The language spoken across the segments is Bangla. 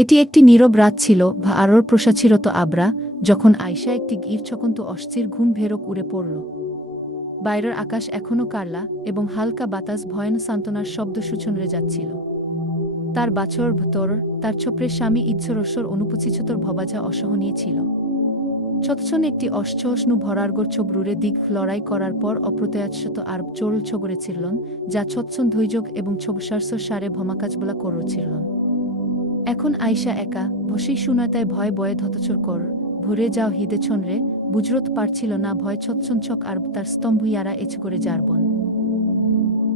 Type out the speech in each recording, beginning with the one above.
এটি একটি নীরব রাত ছিল, বা আরোর প্রসাচিরত আবরা, যখন আয়শা একটি গির ছকন্ত অস্থির ঘুম ভেরক উড়ে পড়ল। বাইরের আকাশ এখনও কারলা এবং হালকা বাতাস ভয়ান সান্ত্বনার শব্দ সূচনরে যাচ্ছিল। তার বাছর ভতর তার ছোপড়ের স্বামী ইচ্ছরস্বর অনুপচিছতর ভবাজা অসহনীয় ছিল। ছতছন একটি অশ্চষ্ণু ভরার্গর ছবরুরে দিক লড়াই করার পর অপ্রত্যাশত আর চোল ছগড়েছিলেন যা ছৎসন ধৈর্যক এবং ছবসারস সারে ভমাকাজ বলা করছিলেন এখন আয়শা একা, বসেই শুনাতায় ভয় বয়ে ধতচর কর। ভরে যাও হিদে ছনরে বুজরত পারছিল না, ভয় ছক আর তার স্তম্ভুইয়ারা এছ করে যারবন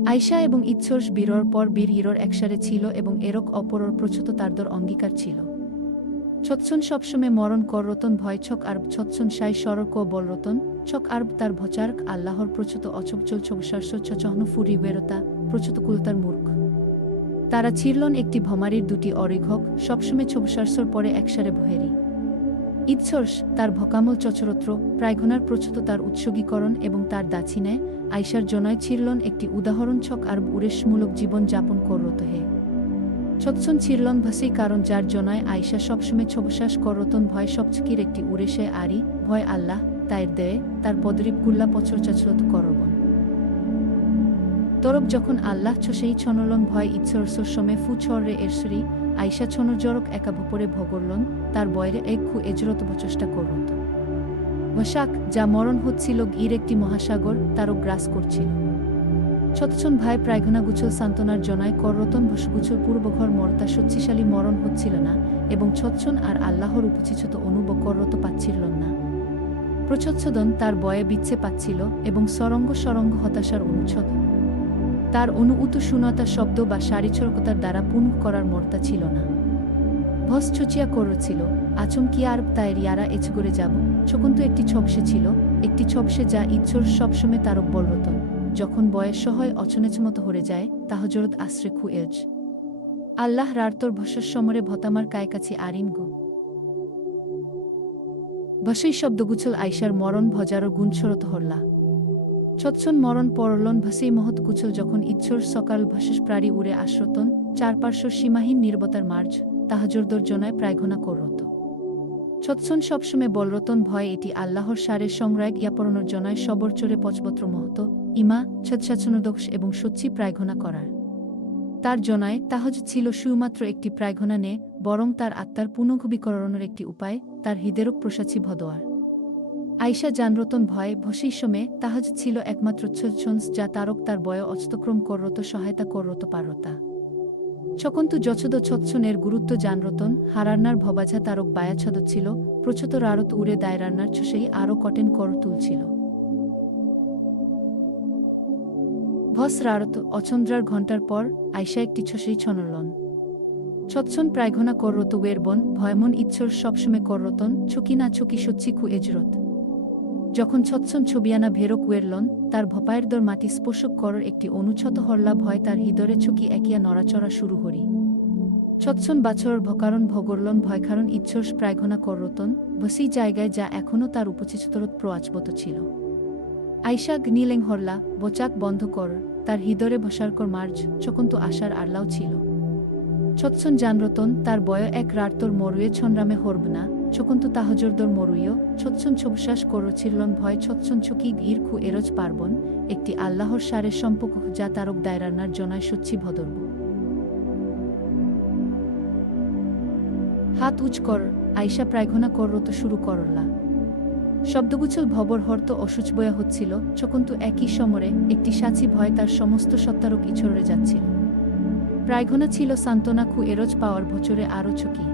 আয়শা এবং ইচ্ছর্ষ বীরর পর বীর হিরর একসারে ছিল এবং এরক অপরর প্রচ্ছত তারদর অঙ্গীকার ছিল। ছৎসন সবসময় মরণ কর রতন, ভয় ছক আর ছৎসন সাই সরক বল রতন, ছক আর তার ভচারক আল্লাহর প্রচ্ছত অচবচল ছবসারস ছচহন ফুরি বেরতা প্রচ্ছত কুলতার মূর্খ। তারা ছিরলন একটি ভমারির দুটি অরেঘক, সবসময় ছবসারসর পরে একসারে ভহেরি। ইৎসর্ষ তার ভকামল চচরত্র, প্রায়ঘনার প্রচ্ছত তার উৎসর্গীকরণ এবং তার দাছিনায়, আইসার জনয় ছিরলন একটি উদাহরণ ছক আর উরেশমূলক জীবন যাপন করত হে। ছৎসন ছিরলন ভাসেই কারণ যার জনয় আইসা সবসময় ছবশ্বাস করতন ভয় সবচকির একটি উরেশে আরি, ভয় আল্লাহ, তাইর দেয়, তার পদরীপ গুল্লা পচর চাচরত করবন তরক যখন আল্লাহ ছ সেই ছনলন ভয় ইচ্ছরসর সমে ফু ছরে এরসরি আইসা ছনর জরক একা ভপরে ভগরলন, তার বয়রে এক খু এজরত বচেষ্টা করত। বসাক যা মরণ হচ্ছিল গির একটি মহাসাগর, তারও গ্রাস করছিল। ছতছন ভাই প্রায়ঘনা গুছল সান্ত্বনার জনায় কররতন বসগুছল পূর্বঘর মর্তা শক্তিশালী মরণ হচ্ছিল না এবং ছৎসন আর আল্লাহর উপচিছত অনুব কররত পাচ্ছিল না। প্রচ্ছদন তার বয়ে বিচ্ছে পাচ্ছিল এবং সরঙ্গ সরঙ্গ হতাশার অনুচ্ছদ। তার অনুভূত শূন্যতা শব্দ বা সারিছরকতার দ্বারা পুন করার মর্তা ছিল না। ভস ছুচিয়া করছিল আচমকি আর তায়ের ইয়ারা এছগরে যাব? ছকন্তু একটি ছবসে ছিল, একটি ছবসে যা ইচ্ছর সবসময় তারক বলরত। যখন বয়স সহয় অচনেচমতো হরে যায়, তাহজরত আশ্রে খু এজ। আল্লাহ রার্তর ভসস সমরে ভতামার কায়কাছি আরিন গু। ভসই শব্দগুছল আইসার মরণ ভজারও গুণছরত হরলা। ছৎসন মরণ পরলন ভাসেই মহৎ কুচল যখন ইচ্ছর সকাল ভাসস প্রাড়ি উড়ে আশ্রতন, চারপার্শ্ব সীমাহীন নির্বতার মার্জ তাহাজরদর জনায় প্রায়ঘনা করত। ছৎসন সবসময় বলরতন ভয় এটি আল্লাহর সারের সংরাগ ইয়াপরণর জনায় সবর চড়ে পচপত্র মহত, ইমা ছৎসাছনদোষ এবং সচ্ছি প্রায়ঘনা করার। তার জনায় তাহজ ছিল শুধুমাত্র একটি প্রায়ঘনা নে, বরং তার আত্মার পুনঃভূবিকরণের একটি উপায়, তার হৃদেরক প্রসাচী ভদোয়ার। আইসা জানরতন ভয় ভসিষ্যমে তাহাজ ছিল একমাত্র ছঞ্চ যা তারক তার বয় অস্তক্রম কররত, সহায়তা কররত, পারতা। ছকন্তু যছদ ছৎসনের গুরুত্ব জানরতন, হারান্নার ভবাঝা তারক বায়াছদ ছিল, প্রচত রারত উড়ে দায়রান্নার ছসেই আরও কটেন কর তুলছিল। ভস রারত অচন্দ্রার ঘণ্টার পর আইসা একটি ছসেই ছনলন ছৎসন প্রায়ঘনা কররত ওয়েরবন ভয়মন ইচ্ছর সবসময় কররতন, ছুকি না ছুকি সচ্ছিকু এজরত। যখন ছৎসন ছবিয়ানা ভেরক ওয়েরলন তার ভপায়ের দর মাটি স্পর্শক করর একটি অনুচ্ছত হরলা ভয় তার হৃদরে ছুকি একিয়া নড়াচড়া শুরু হরি ছৎসন বাছর ভকারণ ভগরলন ভয়কারণ ইচ্ছর্ষ প্রায়ঘনা কররতন, বসি জায়গায় যা এখনও তার উপচিতরত প্রয়াচবত ছিল। আইসা গ্নিলেং হরলা, বোচাক বন্ধ কর তার হৃদরে ভসারকর মার্জ, চকন্তু আশার আড়লাও ছিল। ছৎসন জানরতন তার বয় এক রার্তর মরুয়ে ছনরামে হরব না ছকন্তু তাহজরদর মরুইয় ছৎসন ছবশ্বাস করছিলন ভয় ছৎসন ছুকি গির খু এরজ পার্বন একটি আল্লাহর সারের সম্পর্ক যা তারক দায়রান্নার জনায় সচ্ছি ভদর্ব। হাত উচ কর আইসা প্রায়ঘনা কররত শুরু করলা শব্দগুছল ভবর হর্ত অসুচ বয়া হচ্ছিল ছকন্তু একই সমরে একটি সাচি ভয় তার সমস্ত সত্তারক ইছরে যাচ্ছিল। প্রায়ঘনা ছিল সান্ত্বনা খু এরজ পাওয়ার ভচরে আরও চকি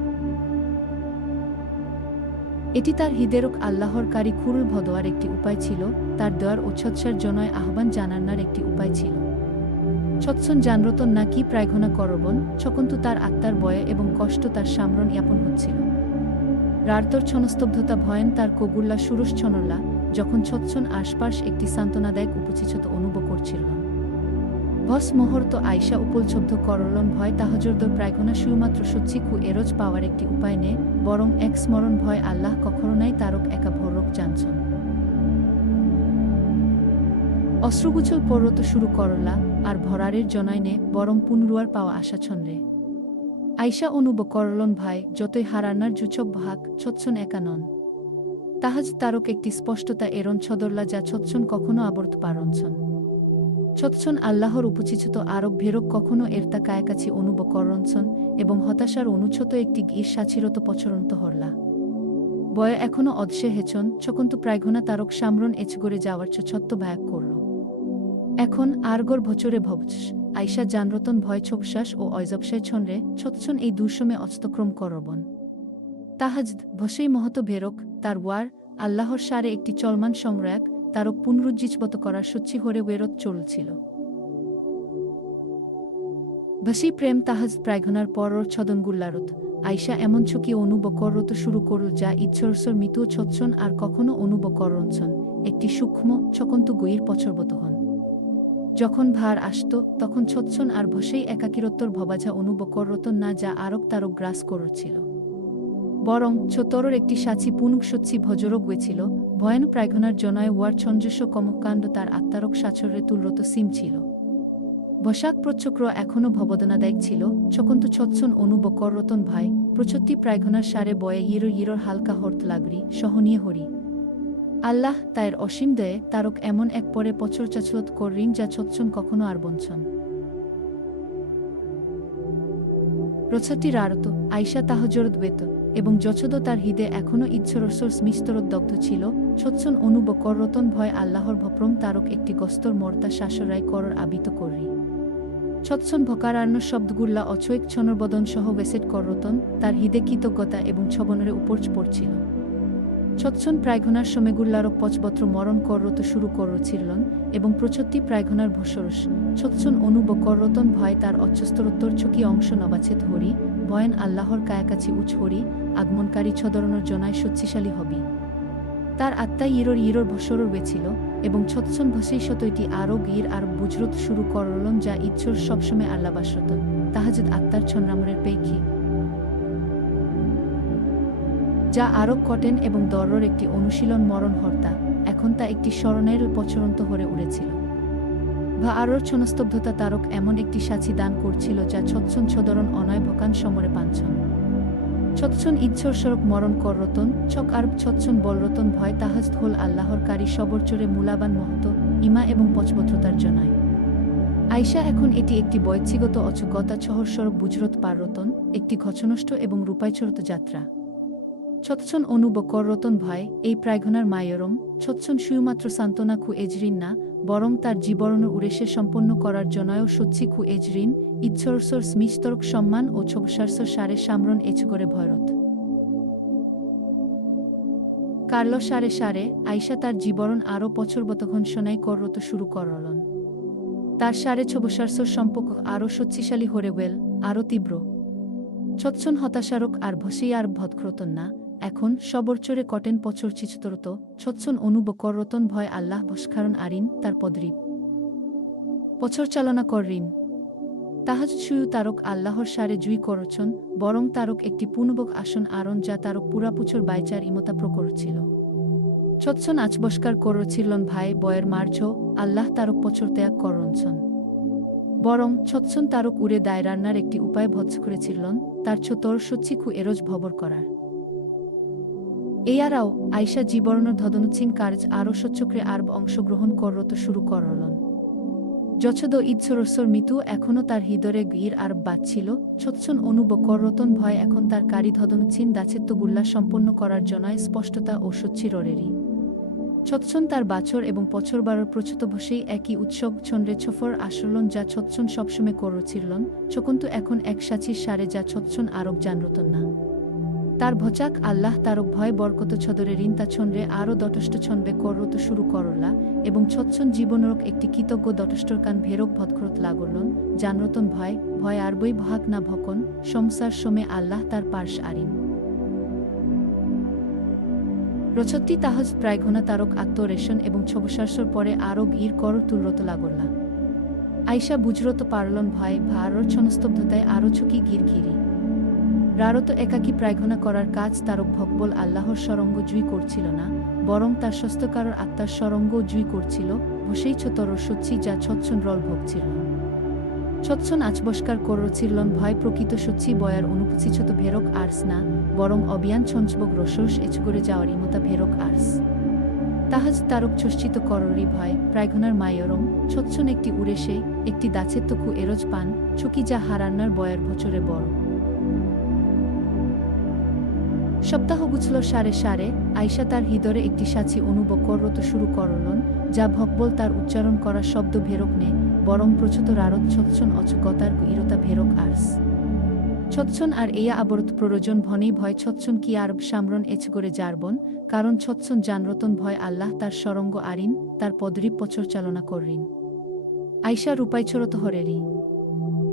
এটি তার হৃদেরক আল্লাহর কারি খুরুল ভদোয়ার একটি উপায় ছিল, তার দেওয়ার উচ্ছৎসার জনয় আহ্বান জানান্নার একটি উপায় ছিল। ছৎসন জানরতন না কি প্রায়ঘনা করবন, ছকন্তু তার আত্মার বয়ে এবং কষ্ট তার সামরণ ইয়াপন হচ্ছিল। রার্তর ছনস্তব্ধতা ভয়ন তার কগুল্লা সুরস ছনল্লা, যখন ছৎসন আশপাশ একটি সান্ত্বনাদায়ক উপচিছত অনুভব করছিল। ভস মুহূর্ত আয়সা উপলব্ধ করলন ভয় তাহজরদর প্রায়ঘনা শুধুমাত্র সচ্ছিকু এরজ পাওয়ার একটি উপায় নে বরং এক স্মরণ ভয় আল্লাহ কখনো নাই তারক একা ভরক জানছন। অস্ত্রগুছল পর্বত শুরু করলা, আর ভরারের জনয় নে, বরং পুনরুয়ার পাওয়া আশা ছন্দ্রে আইসা অনুব করলন ভাই, যতই হারান্নার জুচক ভাগ ছচ্ছন একা নন। তাহাজ তারক একটি স্পষ্টতা এরন ছদরলা যা ছচ্ছন কখনো আবর্ত পারঞ্ছন ছচ্ছন আল্লাহর উপচিত আরব ভেরক কখনো এরতা কায়াকাছি অনুব করঞ্ছন এবং হতাশার অনুচ্ছত একটি গীর সাচিরত পচরন্ত হরলা। বয় এখনও অদশে হেচন ছকন্তু প্রায়ঘনা তারক সামরণ এচগরে যাওয়ার ছত্ত ভায়াক করল। এখন আরগর ভচরে ভবস আইসা জানরতন ভয় ছোপশ্বাস ও অয়জবসায় ছনরে ছচ্ছন এই দুঃসমে অস্তক্রম করবন। তাহাজ ভসেই মহত ভেরক, তার ওয়ার, আল্লাহর সারে একটি চলমান সংরায়ক তারক পুনরুজ্জীবত করার সচ্ছি হরে ওয়েরত চলছিল। ভাসি প্রেম তাহাজ প্রায়ঘনার পরর ছদনগুল্লারত আইসা এমন ছকি অনুবকরত শুরু করল যা ইচ্ছরসর মৃত্যু ছচ্ছন আর কখনো অনুবকরঞ্ছন একটি সূক্ষ্ম ছকন্তু গুইর পছরবত হন। যখন ভার আসত, তখন ছচ্ছন আর ভসেই একাকিরত্তর ভবাঝা অনুবকরত না যা আরব তারক গ্রাস করছিল। বরং ছোতরর একটি সাচি পুনুক সচ্ছি ভজরক গেছিল ভয়ানু প্রায়ঘনার জনয় ওয়ার ছঞ্জস্ব কমকাণ্ড তার আত্মারক সাচরে তুলরত সিম ছিল। বসাক প্রচক্র এখনও ভবদনাদায়ক ছিল ছকন্তু ছচ্ছন অনুব কররতন ভাই প্রচত্তি প্রায়ঘনার সারে বয়ে ইরো ইরোর হালকা হর্ত লাগরি, সহনীয় হরি। আল্লাহ তায়ের অসীম দয়ে তারক এমন এক পরে পছর চাচলত কররিন যা ছচ্ছন কখনো আর বঞ্চন। রছাটি রারত আইসা তাহজরত বেত এবং যছদ তার হৃদে এখনও ইচ্ছরসর স্মিস্তরত দগ্ধ ছিল ছচ্ছন অনুব কররতন ভয় আল্লাহর ভপ্রম তারক একটি গস্তর মর্তা শাসরায় করর আবিত কররি ছৎসন ভকারার্ণ শব্দগুল্লা অছৈক ছনরবদন সহ ওয়েসেট কররতন তার হৃদে কৃতজ্ঞতা এবং ছবনের উপর পড়ছিল। ছৎসন প্রায়ঘনার সমেগুল্লারক পচবত্র মরণ কররত শুরু করছিলেন এবং প্রচত্তি প্রায়ঘনার ভসরস ছৎসন অনুব কররতন ভয় তার অচ্ছস্তরোত্তর ছকি অংশ নবাছে ধরি ভয়ন আল্লাহর কায়াকাছি হরি, আগমনকারী ছদরণর জনায় শক্তিশালী হবি। তার আত্মা ইরোর ইরোর ভসরর বেছিল এবং ছৎসন ভসেই শতইটি আরও গির আর বুজরত শুরু করলন যা ইচ্ছর সবসময় আল্লাবাসত তাহাজুদ আত্মার ছন্রামরের পেখি যা আরব কটেন এবং দরর একটি অনুশীলন মরণ হর্তা এখন তা একটি স্মরণের পচরন্ত হরে উড়েছিল। বা আরোর ছনস্তব্ধতা তারক এমন একটি সাচি দান করছিল যা ছচ্ছন ছদরণ অনয় ভকান সমরে পাঞ্ছন। ছৎসন ইচ্ছর সড়ক মরণ কররতন ছক আর ছৎসন বলরতন ভয় তাহাজ ধোল আল্লাহর কারি সবরচরে মূলাবান মহত, ইমা এবং পচপত্রতার জনায়। আইসা এখন এটি একটি বৈচ্ছিগত অচুকতা ছহরস্বরূপ বুজরত পাররতন একটি ঘছনষ্ট এবং রূপাইচরত যাত্রা। ছৎসন অনুব কররতন ভয়, এই প্রায়ঘনার মায়রম, ছৎসন শুধুমাত্র সান্ত্বনা খু এজরিন না বরং তার জীবরণ উড়েসে সম্পন্ন করার জনয় সচ্ছি খু এজরিন, ইচ্ছরসর স্মিস্তরক সম্মান ও ছবসারসর সারে সামরণ এছগরে ভয়রত কার্ল সারে সারে, আইসা তার জীবরণ আরও পছরবতক্ষণ শোনাই কররত শুরু করলন। তার সারে ছবসারসর সম্পর্ক আরও শক্তিশালী হরে ওয়েল আরও তীব্র। ছচ্ছন হতাশারক আর ভসেই আর ভৎক্রতন না এখন সবরচরে কটেন পচর চিচতরত ছৎসন অনুব কররতন ভয় আল্লাহ ভস্কারণ আরিন তার পদরীপ পছর চালনা কররিন তাহাজ সুয়ু তারক আল্লাহর সারে জুই করছন বরং তারক একটি পুনবক আসন আরণ যা তারক পুরাপুছর বাইচার ইমতা প্রকরছিল ছৎসন আচবস্কার করছিলন ভাই বয়ের মার্ঝ আল্লাহ তারক পছর ত্যাগ করঞ্ছন বরং ছৎসন তারক উড়ে দায় রান্নার একটি উপায় ভৎস করেছিলেন তার ছোতর সচ্ছিকু এরজ ভবর করার। এয়ারাও আইসা জীবরণর ধদনুচিন কার্য আরও সচ্চক্রে আরব অংশগ্রহণ কররত শুরু করলন। যছদ ইচ্ছরস্বর মিতু এখনও তার হৃদরে গির আর বাচ্ছিল ছৎসন অনুব কররতন ভয় এখন তার কারি ধদনুচিন দাচিত্বগুল্লা সম্পন্ন করার জনায় স্পষ্টতা ও সচ্ছিরেরই ছৎসন তার বাছর এবং পছরবারর প্রচুত বসেই একই উৎসব ছন্দ্রে ছফর আশ্রলন যা ছৎসন সবসময় করছিলেন ছকন্তু এখন এক সাচির সারে যা ছৎসন আরব জানরতন না। তার ভচাক আল্লাহ তারক ভয় বরকত ছদরে ঋণতা ছন্দ্রে আরও দটষ্ট ছন্দে কররত শুরু করলা এবং ছৎসন জীবনরক একটি কৃতজ্ঞ দটষ্টর কান ভেরক ভৎখরত লাগরলন জানরতন ভয় ভয় আর বই ভাগ না ভকন, সংসার সমে আল্লাহ তার পার্শ আরিন। রছত্তি তাহজ প্রায় ঘনা তারক আত্মরেশন এবং ছবসারসর পরে আরও গির কর তুলরত লাগরলা আইসা বুঝরত পারলন ভয় ভারর ছনস্তব্ধতায় আরও ছুকি গির ঘিরি রারত একাকী প্রায়ঘনা করার কাজ তারক ভকবল আল্লাহর সরঙ্গ জুই করছিল না, বরং তার স্বস্থকারর আত্মার সরঙ্গ জুই করছিল, ভসেই ছতর সচ্ছি যা ছচ্ছন রল ভোগছিল ছচ্ছন আচবস্কার করছিলন ভয় প্রকৃত সচ্ছি বয়ার অনুপচিছত ভেরক আর্স না, বরং অবিয়ান ছঞ্চবক রসস এচগরে যাওয়ার ইমতা ভেরক আর্স। তাহাজ তারক চষ্টিত কররি ভয় প্রায়ঘনার মায়রম ছচ্ছন একটি উড়েসে একটি দাছের তকু এরজ পান চুকি যা হারান্নার বয়ার বছরে বড়। সপ্তাহ গুছল সারে সারে আয়সা তার হৃদরে একটি সাছি অনুভব করত শুরু করলন, যা ভকবল তার উচ্চারণ করা শব্দ ভেরক নে, বরং প্রচুত রারত ছচ্ছন অচকতার ইরতা ভেরক আর্স। ছচ্ছন আর এয়া আবরত প্রয়োজন ভনেই ভয়, ছচ্ছন কি আর সামরণ এচ করে জারবন কারণ ছচ্ছন জানরতন ভয় আল্লাহ তার সরঙ্গ আরিন, তার পদরীপ পচর চালনা কররিন আইসা রূপাইছরত হরেরি।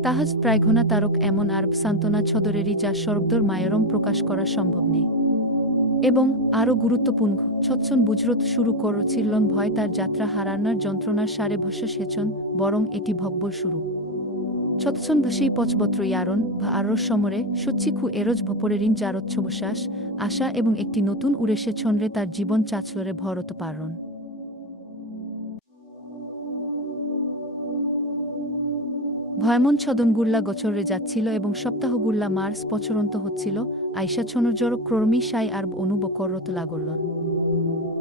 তাহাজ প্রায় ঘনা তারক এমন আর সান্ত্বনা ছদরেরই যা সর্বদর মায়রম প্রকাশ করা সম্ভব নেই। এবং আরও গুরুত্বপূর্ণ, ছচ্ছন বুজরত শুরু করছিলন ভয় তার যাত্রা হারানোর যন্ত্রণার সারে ভস্য সেচন, বরং এটি ভব্বর শুরু। ছৎসন ভসেই পচবত্র ইয়ারন বা আরর সমরে সচ্ছিখু এরজ ভপরেরিন জারচ্ছবশ্বাস আশা এবং একটি নতুন উড়েসে ছন্রে তার জীবন চাচলরে ভরত পারণ। ভয়মন ছদন গুল্লা গছরে যাচ্ছিল এবং সপ্তাহ গুল্লা মার্স পচরন্ত হচ্ছিল আইসা ছনুজর ক্রমী সাই আর অনুব করত লাগলন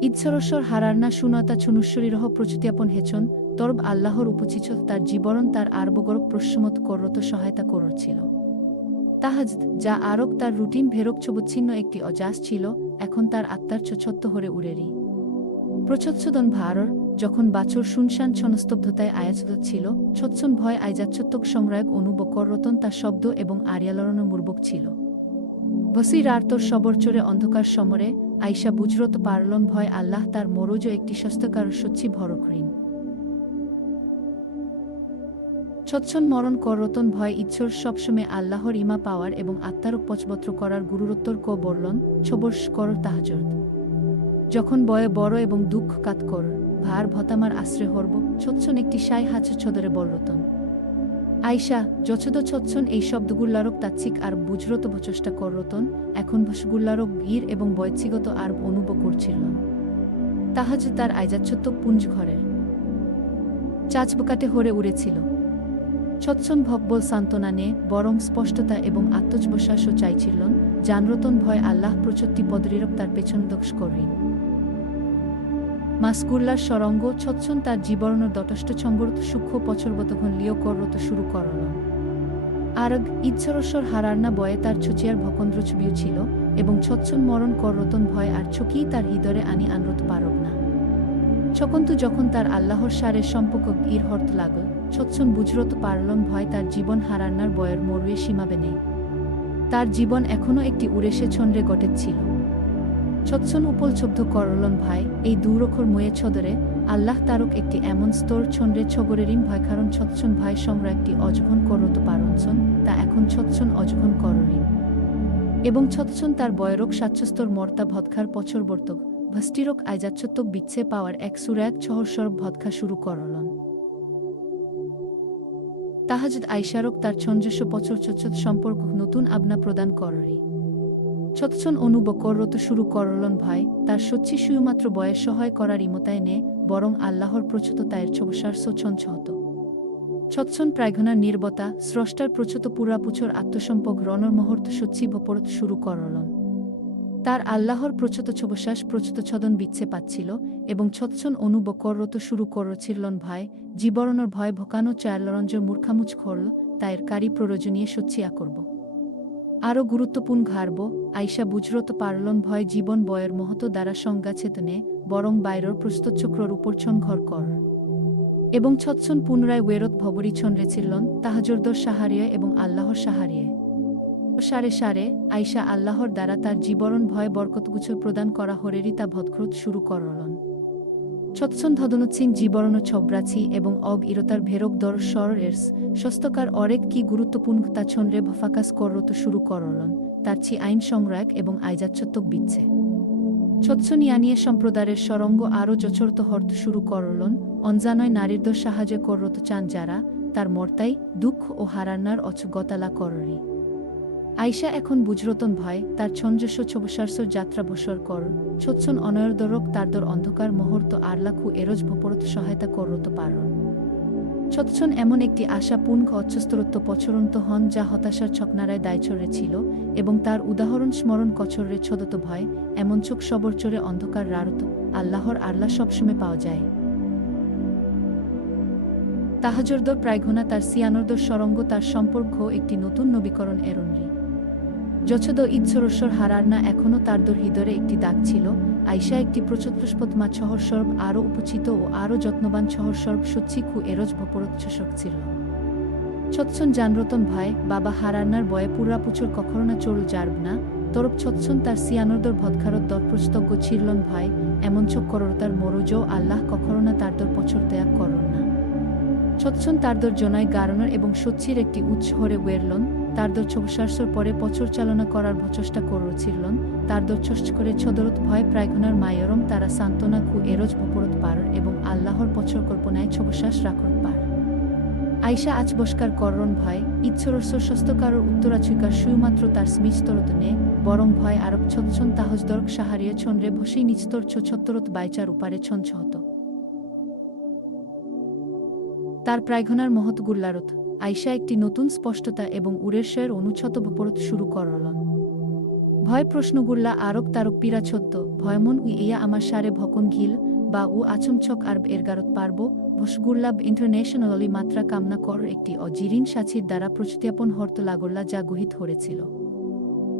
ইচ্ছরস্বর হারান্না সুনতা ছনুশ্বরীরহ প্রচুতিয়াপন হেচন তরব আল্লাহর উপচিত তার জীবরণ তার আরবগরক প্রশ্নমত করত সহায়তা করছিল তাহাজ যা আরক তার রুটিন ভেরক ছবচ্ছিন্ন একটি অজাস ছিল, এখন তার আত্মার ছছত্ব হরে উড়েরি প্রচ্ছদন ভারর যখন বাছর শুনশান ছনস্তব্ধতায় আয়াচত ছিল ছচ্ছন ভয় আইজাচ্ছত্তক সংরায়ক অনুবকরতন তার শব্দ এবং আরিয়ালরণ মূর্বক ছিল। বসির আর্তর সবরচরে অন্ধকার সমরে আইসা বুজরত পারলন ভয় আল্লাহ তার মরোজ একটি স্বাস্থ্যকার সচ্ছি ভরক ঋণ। ছচ্ছন মরণ কররতন ভয় ইচ্ছর সবসময় আল্লাহর ইমা পাওয়ার এবং আত্মারক পচবত্র করার গুরুরোত্তর ক বর্লন ছবর্ষ কর তাহাজত। যখন বয়ে বড় এবং দুঃখ কাত কর। ভার ভতামার আশ্রয় হরব, ছচ্ছন একটি সাই হাছ ছদরে বলরতন আইসা, যছদ ছচ্ছন, এই শব্দগুল্লারক তাচ্ছিক আর বুঝরত ভচষ্টা কররতন, এখন ভসগুল্লারক গীর এবং বৈচ্ছিগত আর অনুভব করছিল। তাহাজ তার আইজাচ্ছত্ব পুঞ্জ ঘরের। চাচবকাটে হরে উড়েছিল। ছচ্ছন ভব্বল সান্ত্বনা নে, বরং স্পষ্টতা এবং আত্মবিশ্বাসও চাইছিলেন, জানরতন ভয় আল্লাহ প্রচত্তি পদরিরক তার পেছন দক্ষ করিন। মাসকুল্লার সরঙ্গ ছচ্ছন তার জীবরণ দটষ্ট ছম্বরত সূক্ষ্ম পছরবতঘন লিও কররত শুরু করল। আরগ ইচ্ছরস্বর হারান্না বয়ে তার ছচিয়ার ভকন্দ্র ছবিও ছিল এবং ছচ্ছন মরণ কররতন ভয় আর ছকিই তার হৃদরে আনি আনরত পারব না। ছকন্তু যখন তার আল্লাহর সারের সম্পর্ক গির হর্ত লাগল, ছচ্ছন বুঝরত পারলন ভয় তার জীবন হারান্নার বয়ের মরুয়ে সীমাবে নেই। তার জীবন এখনও একটি উড়েসে ছন্দ্রে গটেছিল ছচ্ছন উপলছব্ধ করলন ভাই, এই দুরখর ময়ে ছদরে আল্লাহ তারক একটি এমন স্তর ছন্দ্রে ছগরেরিম ভয়, কারণ ছচ্ছন ভাই সংরা একটি অজঘন করত পারঞ্চন তা এখন ছচ্ছন অজঘন কররিম এবং ছচ্ছন তার বয়রক সাচ্ছস্তর মর্তা ভৎখার পছরবর্তক ভস্টিরক আইজাচ্ছত্বক বিচ্ছে পাওয়ার এক সুরাক ছহস্বর ভৎখা শুরু করলন। তাহাজদ আইসারক তার ছঞ্জস্ব পচর চচ্ছত সম্পর্ক নতুন আবনা প্রদান কররি ছৎছন অনুবকরত শুরু করলন ভাই, তার সচ্ছি শুধুমাত্র বয়স সহায় করার ইমতায় নে বরং আল্লাহর প্রচুত তায়ের ছবসার সোছঞ্চ হত ছৎছন প্রায়ঘনার নির্বতা, স্রষ্টার প্রচুত পুরাপুছর আত্মসম্পক রণর মুহূর্ত সচ্ছি ভপরত শুরু করলন। তার আল্লাহর প্রচুত ছবশ্বাস প্রচুত ছদন বিচ্ছে পাচ্ছিল এবং ছৎছন অনুবকরত শুরু করছিলন ভাই, জীবরণর ভয় ভোকানো চায়ালরঞ্জ মূর্খামুচ খরল তায়ের কারি প্রয়োজনীয় সচ্ছিয়া করব আরও গুরুত্বপূর্ণ ঘাড়ব আইসা বুঝরত পারলন ভয় জীবন বয়ের মহত দ্বারা সংজ্ঞাছেতনে বরং বাইরর প্রস্তুতচক্রর উপরছন ঘর কর। এবং ছৎছন পুনরায় ওয়েরত ভবরিছন রেছিলন, তাহাজরদর সাহারিয়ে এবং আল্লাহর সাহারিয়ে। সারে সারে আইসা আল্লাহর দ্বারা তার জীবরণ ভয় বরকতগুচ্ছ প্রদান করা হরেরই তা ভৎক্রোধ শুরু করলন। ছৎসন ধদনচ্ছিন জীবরণ ছবরাছি এবং অগ ইরতার ভেরক দর স্বর এর্স সস্তকার অরেক কি গুরুত্বপূর্ণ তা ছন্দ্রে ভফাকাস কররত শুরু করলন তার ছি আইন সংরায়ক এবং আইজাচ্ছত্বক বিচ্ছে। ছৎসনিয়ানিয়ে সম্প্রদায়ের সরঙ্গ আরও যচরত হর্ত শুরু করলন অঞ্জানয় নারীরদর সাহায্য কররত চান যারা, তার মর্তাই দুঃখ ও হারান্নার অচগতালা কররি। আইসা এখন বুজরতন ভয় তার ছঞ্জস্ব ছবসারস যাত্রা বসর কর ছচ্ছন অনয়রদরক তারদর অন্ধকার মুহূর্ত আরলাখু এরজ ভপরত সহায়তা করত পারন ছচ্ছন এমন একটি আশা আশাপূর্ণ অচ্ছস্তরত্ব পছরন্ত হন যা হতাশার ছকনারায় দায়চরে ছিল এবং তার উদাহরণ স্মরণ কছরে ছদত ভয়, এমন চোখ সবরচরে অন্ধকার রারত, আল্লাহর আল্লাহ সবসময় পাওয়া যায়। তাহাজরদর প্রায়ঘনা তার সিয়ানরদর সরঙ্গ তার সম্পর্ক একটি নতুন নবীকরণ এরনরি যছদ হারার না এখনও তার হৃদয়ে একটি দাগ ছিল আইসা একটি প্রচত্রস্পদমা ছহরসর্ব আরও উপচিত ও আরও যত্নবান ছহরসর্ব সচ্ছিকু এরজ ভপরচ্ছসক ছিল। ছচ্ছন জানরতন ভয় বাবা হারান্নার বয়ে পুরাপুচর কখরনা চোর জারব না তরপ ছচ্ছন তার সিয়ানরদর ভদখারত দরপ্রস্তজ্ঞ ছিরলন ভয় এমন চোখ করতার মরোজ আল্লাহ কখরনা তার দর পছর ত্যাগ করন না। ছচ্ছন তারদর জনায় গারণর এবং সচ্ছির একটি উৎস হরে ওয়েরলন তারদর ছবসারসর পরে পচর চালনা করার ভচষ্টা করছিলন তারদর ছস করে ছদরত ভয় প্রায়ঘনার মায়রম, তারা সান্ত্বনা কু এরজ ভপরত পার এবং আল্লাহর পছর কল্পনায় ছবশ্বাস রাখত পার। আইসা আজ বস্কার করণ ভয় ইচ্ছরস্বর সস্তকারর উত্তরাচুইকার শুধুমাত্র তার স্মিস্তরত নে, বরং ভয় আরব ছচ্ছন তাহজদর্ক সাহারিয়ে ছনরে ভসেই নিস্তর ছত্তরত বাইচার উপারে ছঞ্ছহত তার প্রায়ঘনার মহৎ গুল্লারত আইসা একটি নতুন স্পষ্টতা এবং উরেশ্বয়ের অনুচ্ছত বপরত শুরু করলন ভয় প্রশ্নগুল্লা আরক তারক পিরাছত্ত ভয়মন উই ইয়া আমার সারে ভকন ঘিল বা উ আচমচক আর এরগারত পারব ভসগুল্লাব ইন্টারন্যাশনালি মাত্রা কামনা কর একটি অজিরিন সাছির দ্বারা প্রচুতিয়াপন হর্ত লাগল্লা যা গুহিত হরেছিল।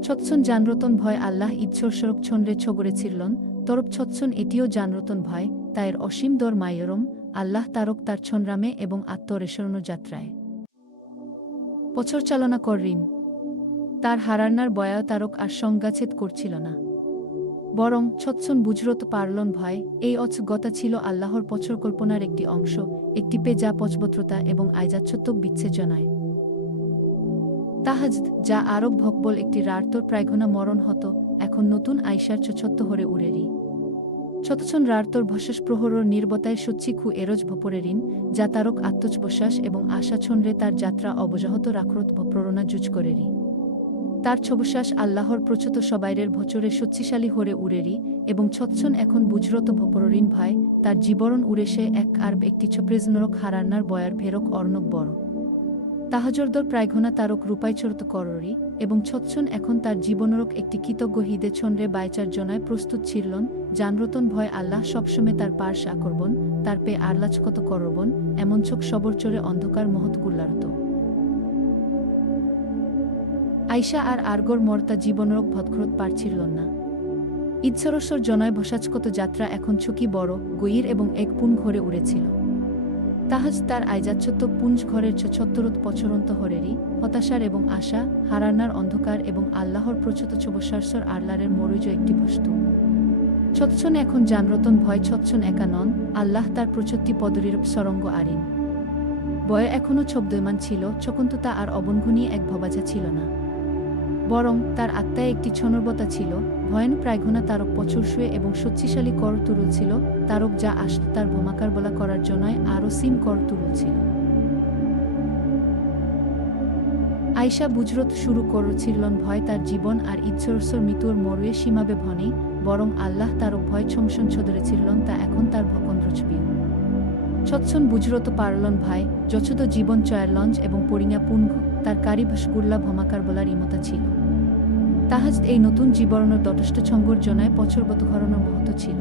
ছৎসন জানরতন ভয় আল্লাহ ইচ্ছর সরক ছন্দ্রে ছগড়েছিলন তরপ ছৎসন এটিও জানরতন ভয় তায়ের অসীম দর মায়রম, আল্লাহ তারক তার ছনরামে এবং আত্মরেশরণ যাত্রায়। পছর চালনা কর রিম। তার হারান্নার বয়া তারক আর সংজ্ঞাছেদ করছিল না। বরং ছৎসন বুঝরত পারলন ভয়, এই অচ গতা ছিল আল্লাহর পছর কল্পনার একটি অংশ, একটি পেজা পচবত্রতা এবং আইজাচ্ছত্ব বিচ্ছেজনায় তাহাজ যা আরব ভকবল একটি রার্তর প্রায়ঘনা মরণ হত, এখন নতুন আইসার চছত্ব হরে উড়েরি ছতছন রার্তর ভসস প্রহরর নির্বতায় সচ্ছিখু এরজ ভপরেরিন যা তারক এবং আশা তার যাত্রা অবজাহত রাখরত প্ররণা জুজ করেরি তার ছবশ্বাস আল্লাহর প্রচত সবাইরের ভচরে শক্তিশালী হরে উড়েরি এবং ছচ্ছন এখন বুঝরত ভপররিন ভাই তার জীবরণ উড়ে সে এক আর একটি ছপ্রেজনরক হারান্নার বয়ার ভেরক অর্ণব বড় তাহাজরদর প্রায়ঘনা তারক রূপাইচরত কররি এবং ছচ্ছন এখন তার জীবনরক একটি কৃতজ্ঞ হিদে ছন্দ্রে বাইচার জনায় প্রস্তুত ছিলন, জানরতন ভয় আল্লাহ সবসময় তার পার্শ আকর্বন তার পে আর্লাচকত করবন এমন চোখ সবরচরে অন্ধকার মহৎ গুল্লারত আইসা আর আরগর মর্তা জীবনরক ভৎখরত পারছিল না। ইচ্ছরস্বর জনয় ভসাচকত যাত্রা এখন ছুকি বড় গইর এবং এক পুন ঘরে উড়েছিল। তাহাজ তার আইজাচ্ছত্ব পুঞ্জ ঘরের ছত্তরত পছরন্ত হরেরই। হতাশার এবং আশা, হারান্নার অন্ধকার এবং আল্লাহর প্রচত চবসারসর আল্লারের মরুজ একটি বস্তু। ছচ্ছন এখন জানরতন, ভয় ছচ্ছন একা নন আল্লাহ তার প্রচত্তি পদরিরূপ সরঙ্গ আরিন। বয় এখনও ছব্দয়মান ছিল চকন্তু তা আর অবনঘনী এক ভবাজা ছিল না। বরং তার আত্মায় একটি ছনর্বতা ছিল ভয়ন প্রায়ঘনা তারক পছর শুয়ে এবং শক্তিশালী কর তুরুল ছিল, তারক যা আসত তার ভূমাকার বলা করার জন্যই আরও সিম কর তুরুল ছিল। আয়সা বুজরত শুরু করছিলন ভয় তার জীবন আর ইচ্ছরসর মৃত্যুর মরুয়ে সীমাবে ভনে, বরং আল্লাহ তার ভয় ছমসন ছদরেছিলন তা এখন তার ভকন রচবিও ছৎসন বুজরত পারলন ভাই যছদ জীবন চয়ার লঞ্চ এবং পরিঙা পুঙ্গ তার কারিভাসগুল্লা ভমাকার বলার ইমতা ছিল। তাহাজ এই নতুন জীবরণের তটস্থ ছঙ্গর জনায় পছরবত ঘরণর মহত ছিল।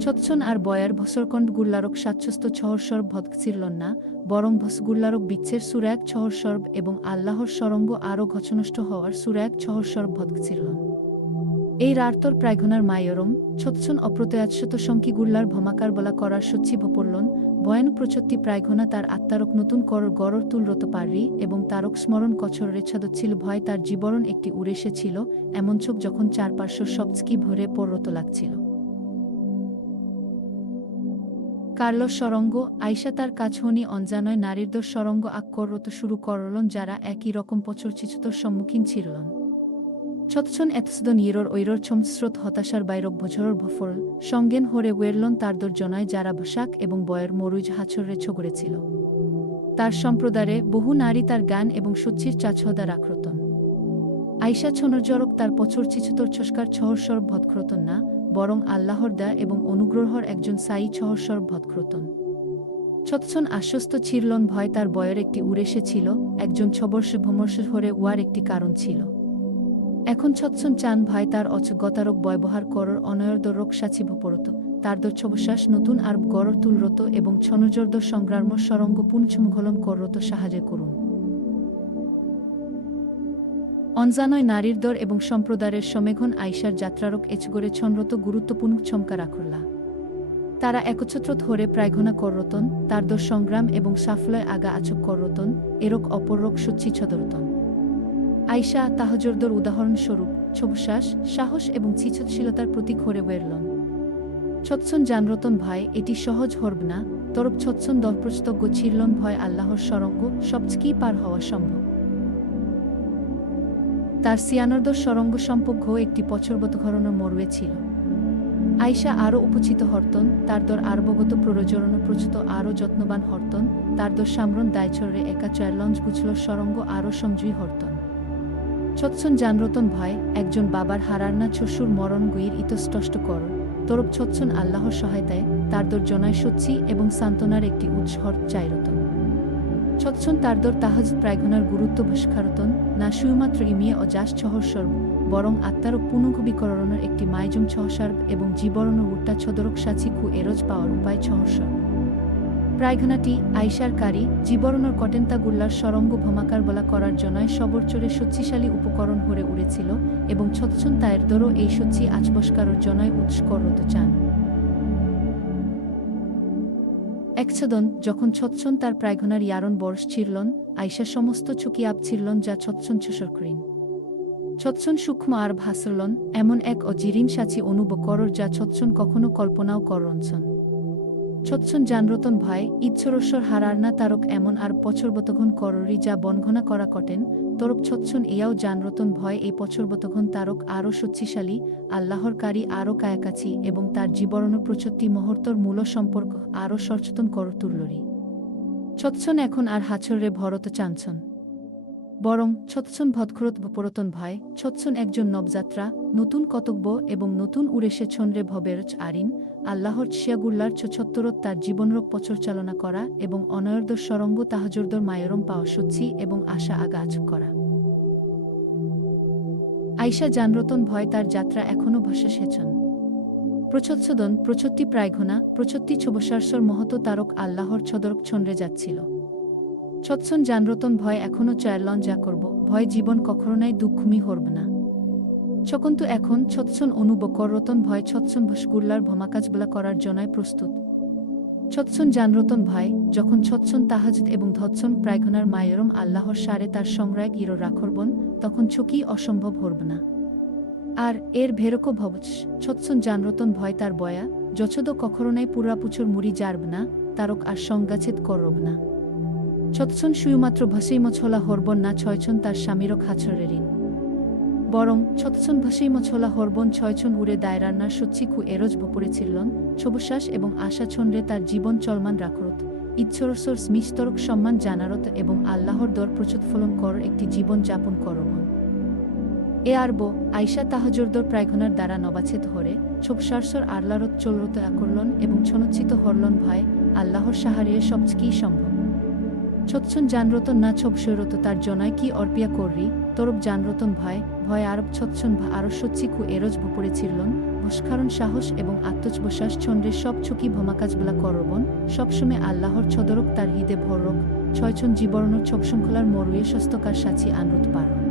ছৎসন আর বয়ার ভসরকণ্ড গুল্লারক সাতশস্ত ছহরসর্ব ভদকছিলন না, বরং ভসগুল্লারক বিচ্ছের সুরায়ক ছহরসর্ব এবং আল্লাহর সরঙ্গ আরও ঘচনষ্ট হওয়ার সুরায়ক ছহরসর্ব ভদকছিলন এই রার্তর প্রায়ঘনার মায়রম ছৎসন অপ্রতয়াৎসত গুল্লার ভমাকার বলা করার সচ্ছি ভপরলন ভয়ানু প্রচত্তি প্রায়ঘনা তার আত্মারক নতুন করর গরর তুলরত পারি এবং তারক স্মরণ কছর রেছাদচ্ছিল ভয় তার জীবরণ একটি উড়েসে ছিল এমন চোখ যখন চারপার্শ্ব সবচকি ভরে পড়রত লাগছিল। কার্লস সরঙ্গ আইসা তার কাছহনি অঞ্জানয় নারীরদর সরঙ্গ আক্কররত শুরু করলন যারা একই রকম পচরচিচুতর সম্মুখীন ছিলন। ছৎছন এতসদ নিরর ঐরর ছমস্রোত হতাশার বাইরব ভঝরর ভফর। সঙ্গেন হরে ওয়েরলন তারদর জনায় যারা বসাক এবং বয়ের মরুজ হাছরে ছগড়েছিল তার সম্প্রদায়ে বহু নারী তার গান এবং সচ্ছির চাছহদা রাখরতন আইসা ছনরজরক তার পছর চিছুতর ছস্কার ছহরসর ভৎক্রতন না, বরং আল্লাহর দা এবং অনুগ্রহর একজন সাই ছহরসর ভৎক্রতন ছৎছন আশ্বস্ত ছিরলন ভয় তার বয়ের একটি উড়েসে ছিল, একজন ছবর্ষ ভমর্ষ হরে উয়ার একটি কারণ ছিল। এখন ছচ্ছন চান ভাই তার অচগতারক ব্যবহার করর অনয়র্দ রোগ সাচিব পরত। তার দর ছবশ্বাস নতুন আর গড় তুলরত এবং ছনজর্দ সংগ্রাম সরঙ্গ পুঞ্ছমঘলন কররত সাহায্য করুন। অনজানয় নারীর দর এবং সম্প্রদায়ের সমেঘন আইসার যাত্রারক এচগরে ছনরত গুরুত্বপূর্ণ ছমকা রাখলা তারা একচ্ছত্র ধরে প্রায়ঘনা কররতন, তার দর সংগ্রাম এবং সাফলয় আগা আচক কররতন এরক অপরক সচ্ছি ছদরতন। আইসা তাহজরদর উদাহরণস্বরূপ ছবশ্বাস সাহস এবং চিছৎশীলতার প্রতীক হরে বেরলন। ছৎসন জানরতন ভয় এটি সহজ হরব না তরফ ছৎসন দরপ্রস্তজ্ঞ ছিরলন ভয় আল্লাহর সরঙ্গ সবচকি পার হওয়া সম্ভব? তার সিয়ানর্দর সরঙ্গ সম্পর্ক একটি পছরবত ঘরণের মরুয়ে ছিল। আয়সা আরও উপচিত হর্তন, তার দর আরবগত প্ররোচরণ প্রচুত আরও যত্নবান হর্তন, তার দর সামরণ দায়চরে একা লঞ্চ গুছল সরঙ্গ আরও সংজয়ী হরতন। ছৎসন জানরতন ভয় একজন বাবার হারার না ছসুর মরণ গুইর ইতস্পষ্ট কর। তরফ ছৎসন আল্লাহর সহায়তায় তার জনায় সচ্ছি এবং সান্ত্বনার একটি উৎসর চাইরতন। ছৎসন তার দর তাহাজ প্রায়ঘনার গুরুত্ব ভাস্কারতন, না শুধুমাত্র ইমিয়ে অজাস ছহস্বর্ব বরং আত্মার পুনঃবিকরণের একটি মাইজুম ছহসার্ব এবং জীবরণ উল্টা ছদরক সাচি খু এরজ পাওয়ার উপায় ছহস্বর্ব প্রায়ঘনাটি আইসার কারি, জীবরণর কটেন্তাগুল্লার সরঙ্গ ভমাকার বলা করার জন্যই সবরচরে শক্তিশালী উপকরণ হরে উড়েছিল এবং ছৎসন তায়ের দরও এই সচ্ছি আচবস্কারর জন্যই উৎসকরত চান। একছদন যখন ছৎসন তার প্রায়ঘনার ইয়ারণ বর্ষ ছিরলন, আইসা সমস্ত ছুকি আপ ছিরলন যা ছৎসন ছসরকৃন ছৎসন সূক্ষ্ম আর ভাসরলন, এমন এক অজিরিন সাচি অনুব করর যা ছৎসন কখনো কল্পনাও করঞ্চন ছৎসন জানরতন ভয় ইচ্ছরস্বর হারার না তারক এমন আর পছরবতঘন কররি যা বনঘনা করা কটেন, তরক ছৎসন ইয়াও জানরতন ভয়, এই পছরবতঘন তারক আরও শক্তিশালী, আল্লাহর কারি আরও কায়াকাছি এবং তার জীবরণ প্রচত্তি মহর্তর মূল সম্পর্ক আরও সচেতন কর তুল্লরি ছৎসন এখন আর হাছরে ভরত চাঞ্চন। বরং ছৎসন ভৎখরত পরতন ভয় ছৎসন একজন নবযাত্রা, নতুন কতব্য এবং নতুন উড়েসে ছন্দ্রে ভবেরচ আরিন, আল্লাহর শিয়াগুল্লার ছছত্তরত তার জীবনরোগ পচরচালনা করা এবং অনয়র্দর সরঙ্গ তাহজরদর মায়রম পাওয়া সচ্ছি এবং আশা আগা করা। আইসা জানরতন ভয় তার যাত্রা এখনও ভাষা সেচন প্রচ্ছদন প্রছত্তি প্রায়ঘনা প্রছত্তি ছবসারসর মহত তারক আল্লাহর ছদরক ছন্দ্রে যাচ্ছিল। ছৎসন জানরতন ভয় এখনও চায়লন যা করব, ভয় জীবন কখনোই দুঃখমি হরব না। ছকন্তু এখন ছৎসন অনুব কররতন ভয় ছৎসন ভসগুল্লার ভমাকাজগুলা করার জনায় প্রস্তুত। ছৎসন জানরতন ভয়, যখন ছৎসন তাহাজত এবং ধৎসন প্রায়ঘনার মায়েরম আল্লাহর সারে তার সংরায় গিরো রাখরবন তখন ছকি অসম্ভব হরব না। আর এর ভেরকো ভবচ ছৎসন জানরতন ভয় তার বয়া, যছদ কখরনাই পুরাপুচর মুড়ি জারব না, তারক আর সংগাছেদ করব না। ছৎসন শুধুমাত্র ভসেইমছলা হরবন না ছয়ছন তার স্বামীরও খাছরেরিন বরং ছৎসন ভসেইমছলা হরবন ছয়ছন উড়ে দায়রান্নার সচ্ছিকু এরজ বপরেছিলন ছবশ্বাস এবং আশা ছন্দ্রে তার জীবন চলমান রাখরত, ইচ্ছরসর স্মিস্তরক সম্মান জানারত এবং আল্লাহর দর প্রচুৎফলন কর একটি জীবন যাপন করবন এ আরব আইসা তাহজরদর প্রায়ঘনার দ্বারা নবাছে ধরে ছোপসারসর আল্লাহরত চলরত আকর্লন এবং ছনচ্ছিত হরলন ভয় আল্লাহর সাহারিয়ে সবচকি সম্ভব? ছৎসন জানরতন না ছব ছবসৈরত তার জনায় কি অর্পিয়া কররি? তরব জানরতন ভয় ভয় আরব ছচ্ছন ভা আরও সচ্ছিকু এরজ ভুপুরে ছিলন ভস্কারণ সাহস এবং আত্মচবশ্বাস ছন্দ্রের সব ছুকি ভমাকাজগুলা করবন। সবসময় আল্লাহর ছদরক তার হৃদে ভরক ছয়ছন জীবরণ ছবশৃঙ্খলার মরুয়ে সস্তকার সাছি আনরত পারণ।